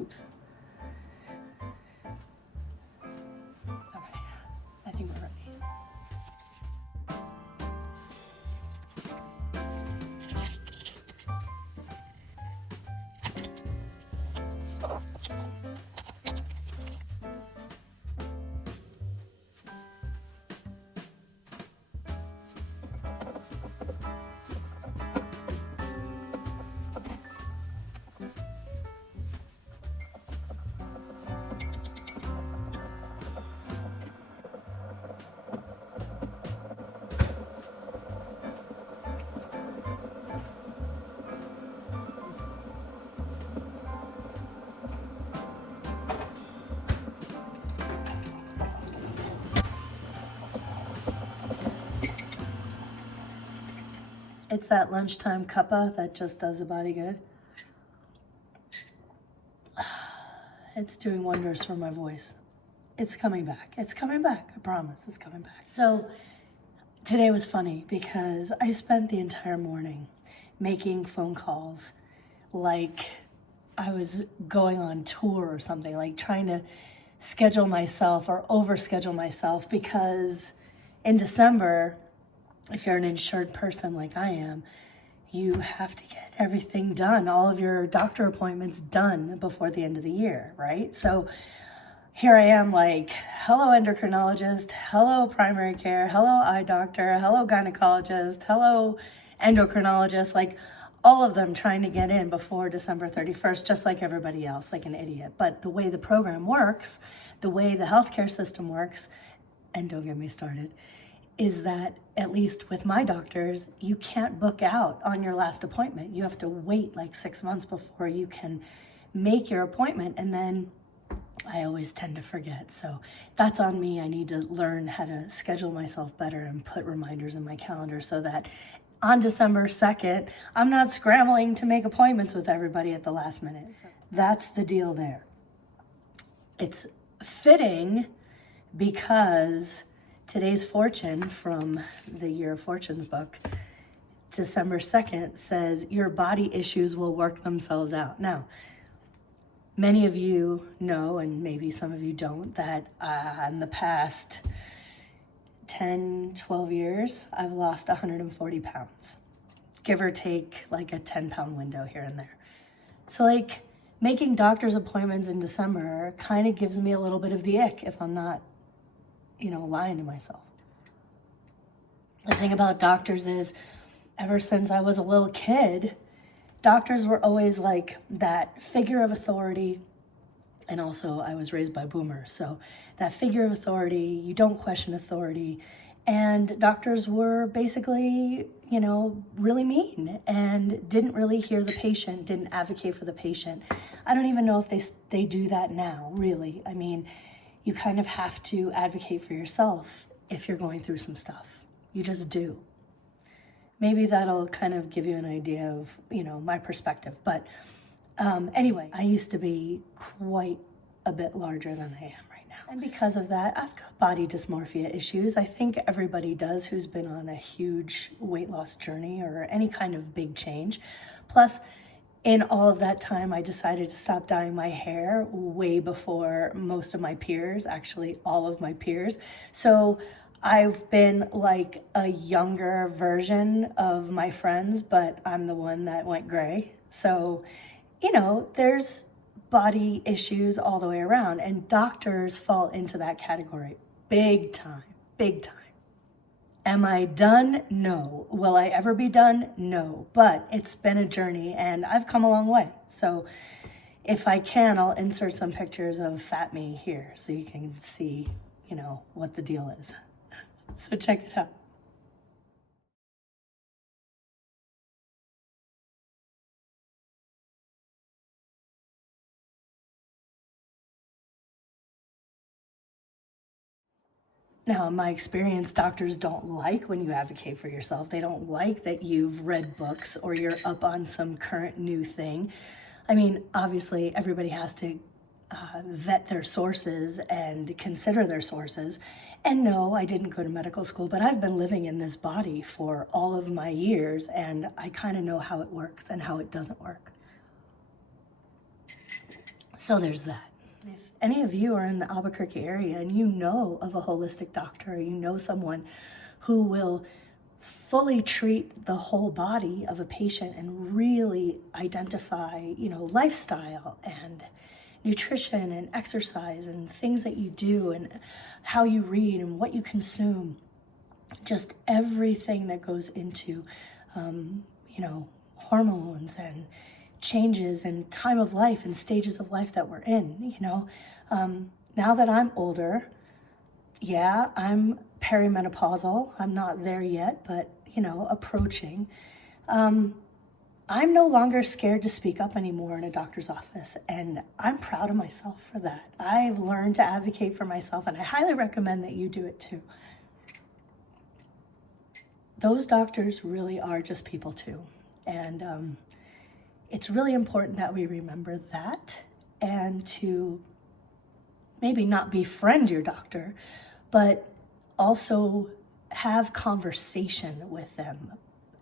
Oops. Okay, I think we're ready. It's that lunchtime cuppa that just does the body good. It's doing wonders for my voice. It's coming back. It's coming back. I promise. It's coming back. So today was funny because I spent the entire morning making phone calls like I was going on tour or something, like trying to schedule myself or overschedule myself, because in December, if you're an insured person like I am, you have to get everything done, all of your doctor appointments done before the end of the year, right? So here I am like, hello endocrinologist, hello primary care, hello eye doctor, hello gynecologist, hello endocrinologist, like all of them trying to get in before December 31st, just like everybody else, like an idiot. But the way the program works, the way the healthcare system works, and don't get me started, is that at least with my doctors, you can't book out on your last appointment. You have to wait like 6 months before you can make your appointment. And then I always tend to forget. So that's on me. I need to learn how to schedule myself better and put reminders in my calendar so that on December 2nd, I'm not scrambling to make appointments with everybody at the last minute. So that's the deal there. It's fitting because today's fortune from the Year of Fortunes book, December 2nd, says your body issues will work themselves out. Now, many of you know, and maybe some of you don't, that in the past 10, 12 years, I've lost 140 pounds, give or take like a 10-pound window here and there. So like making doctor's appointments in December kind of gives me a little bit of the ick if I'm not, lying to myself. The thing about doctors is, ever since I was a little kid, doctors were always like that figure of authority. And also I was raised by boomers. So that figure of authority, you don't question authority. And doctors were basically, really mean and didn't really hear the patient, didn't advocate for the patient. I don't even know if they do that now, really. I mean, you kind of have to advocate for yourself if you're going through some stuff. You just do. Maybe that'll kind of give you an idea of, my perspective. But anyway, I used to be quite a bit larger than I am right now. And because of that, I've got body dysmorphia issues. I think everybody does who's been on a huge weight loss journey or any kind of big change. Plus, in all of that time, I decided to stop dyeing my hair way before most of my peers, actually all of my peers. So I've been like a younger version of my friends, but I'm the one that went gray. So, there's body issues all the way around, and doctors fall into that category big time, big time. Am I done? No. Will I ever be done? No. But it's been a journey and I've come a long way. So if I can, I'll insert some pictures of fat me here so you can see, what the deal is. So check it out. Now, in my experience, doctors don't like when you advocate for yourself. They don't like that you've read books or you're up on some current new thing. I mean, obviously, everybody has to vet their sources and consider their sources. And no, I didn't go to medical school, but I've been living in this body for all of my years, and I kind of know how it works and how it doesn't work. So there's that. If any of you are in the Albuquerque area and you know of a holistic doctor, or you know someone who will fully treat the whole body of a patient and really identify, lifestyle and nutrition and exercise and things that you do and how you read and what you consume, just everything that goes into, hormones and changes and time of life and stages of life that we're in, now that I'm older, yeah, I'm perimenopausal. I'm not there yet, but, approaching. I'm no longer scared to speak up anymore in a doctor's office, and I'm proud of myself for that. I've learned to advocate for myself, and I highly recommend that you do it too. Those doctors really are just people too, and it's really important that we remember that, and to maybe not befriend your doctor, but also have conversation with them.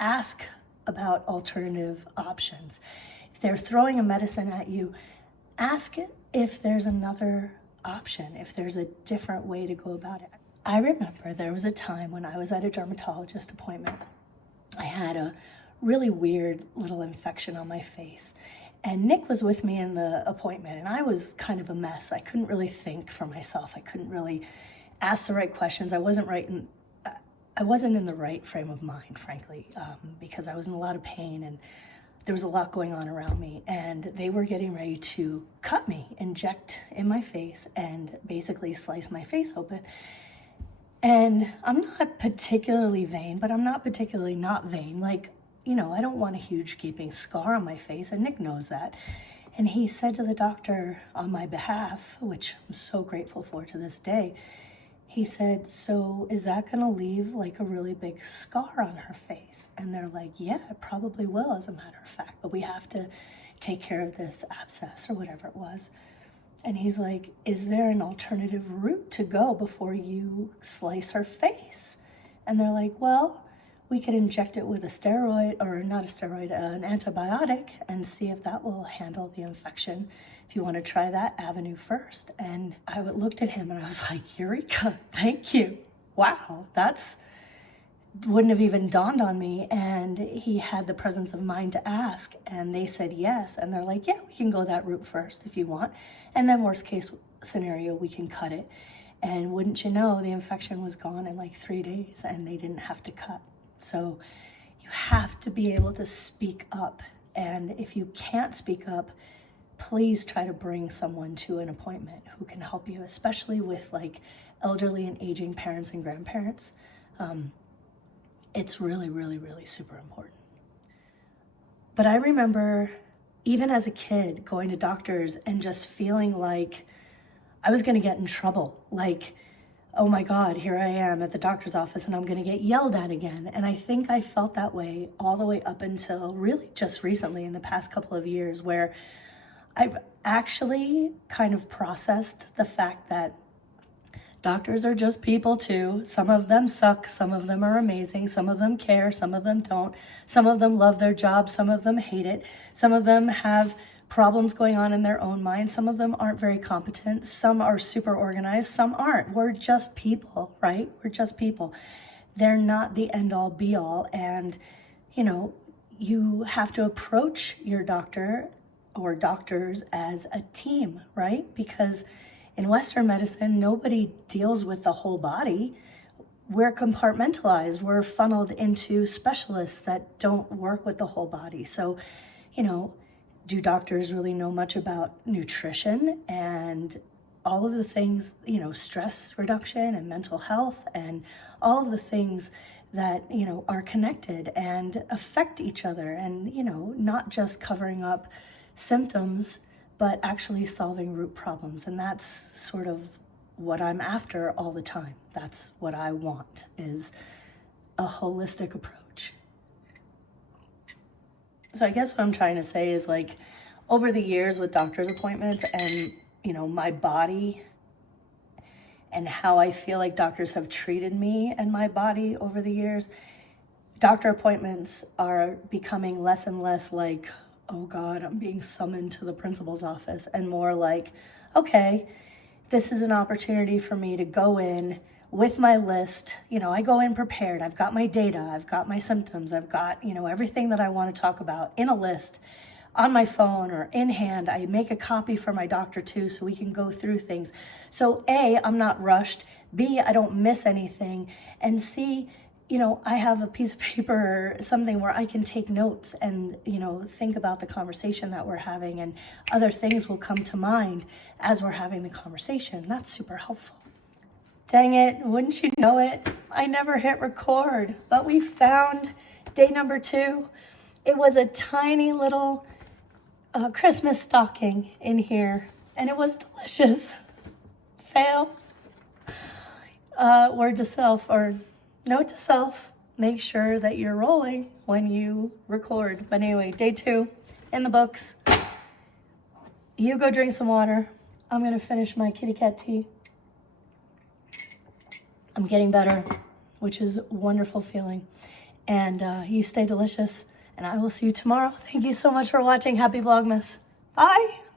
Ask about alternative options. If they're throwing a medicine at you, ask it if there's another option, if there's a different way to go about it. I remember there was a time when I was at a dermatologist appointment. I had a really weird little infection on my face. And Nick was with me in the appointment, and I was kind of a mess. I couldn't really think for myself. I couldn't really ask the right questions. I wasn't in the right frame of mind, frankly, because I was in a lot of pain and there was a lot going on around me. And they were getting ready to cut me, inject in my face, and basically slice my face open. And I'm not particularly vain, but I'm not particularly not vain. I don't want a huge gaping scar on my face, and Nick knows that. And he said to the doctor on my behalf, which I'm so grateful for to this day, he said, "So is that gonna leave like a really big scar on her face?" And they're like, "Yeah, it probably will, as a matter of fact, but we have to take care of this abscess," or whatever it was. And he's like, "Is there an alternative route to go before you slice her face?" And they're like, "Well, we could inject it with a steroid, or not a steroid, an antibiotic, and see if that will handle the infection. If you want to try that avenue first." And I looked at him and I was like, "Eureka, thank you. Wow, wouldn't have even dawned on me." And he had the presence of mind to ask, and they said yes. And they're like, "Yeah, we can go that route first if you want. And then worst case scenario, we can cut it." And wouldn't you know, the infection was gone in like 3 days and they didn't have to cut. So you have to be able to speak up. And if you can't speak up, please try to bring someone to an appointment who can help you, especially with like elderly and aging parents and grandparents. It's really, really, really super important. But I remember even as a kid going to doctors and just feeling like I was going to get in trouble. Like, oh my God, here I am at the doctor's office and I'm going to get yelled at again. And I think I felt that way all the way up until really just recently, in the past couple of years, where I've actually kind of processed the fact that doctors are just people too. Some of them suck, some of them are amazing, some of them care, some of them don't. Some of them love their job, some of them hate it. Some of them have problems going on in their own mind. Some of them aren't very competent. Some are super organized, some aren't. We're just people, right? We're just people. They're not the end all be all. And, you have to approach your doctor or doctors as a team, right? Because in Western medicine, nobody deals with the whole body. We're compartmentalized. We're funneled into specialists that don't work with the whole body. So, do doctors really know much about nutrition and all of the things, stress reduction and mental health and all of the things that, are connected and affect each other, and, not just covering up symptoms, but actually solving root problems. And that's sort of what I'm after all the time. That's what I want, is a holistic approach. So I guess what I'm trying to say is, like, over the years with doctor's appointments and, my body and how I feel like doctors have treated me and my body over the years, doctor appointments are becoming less and less like, oh God, I'm being summoned to the principal's office, and more like, okay, this is an opportunity for me to go in with my list. You know, I go in prepared. I've got my data, I've got my symptoms, I've got, you know, everything that I want to talk about in a list on my phone or in hand. I make a copy for my doctor too, so we can go through things. So A, I'm not rushed. B, I don't miss anything. And C, you know, I have a piece of paper or something where I can take notes and, you know, think about the conversation that we're having, and other things will come to mind as we're having the conversation. That's super helpful. Dang it, wouldn't you know it? I never hit record, but we found day number 2. It was a tiny little Christmas stocking in here, and it was delicious. Fail. Word to self, or note to self, make sure that you're rolling when you record. But anyway, day 2 in the books. You go drink some water. I'm going to finish my kitty cat tea. I'm getting better, which is a wonderful feeling. And you stay delicious, and I will see you tomorrow. Thank you so much for watching. Happy Vlogmas. Bye.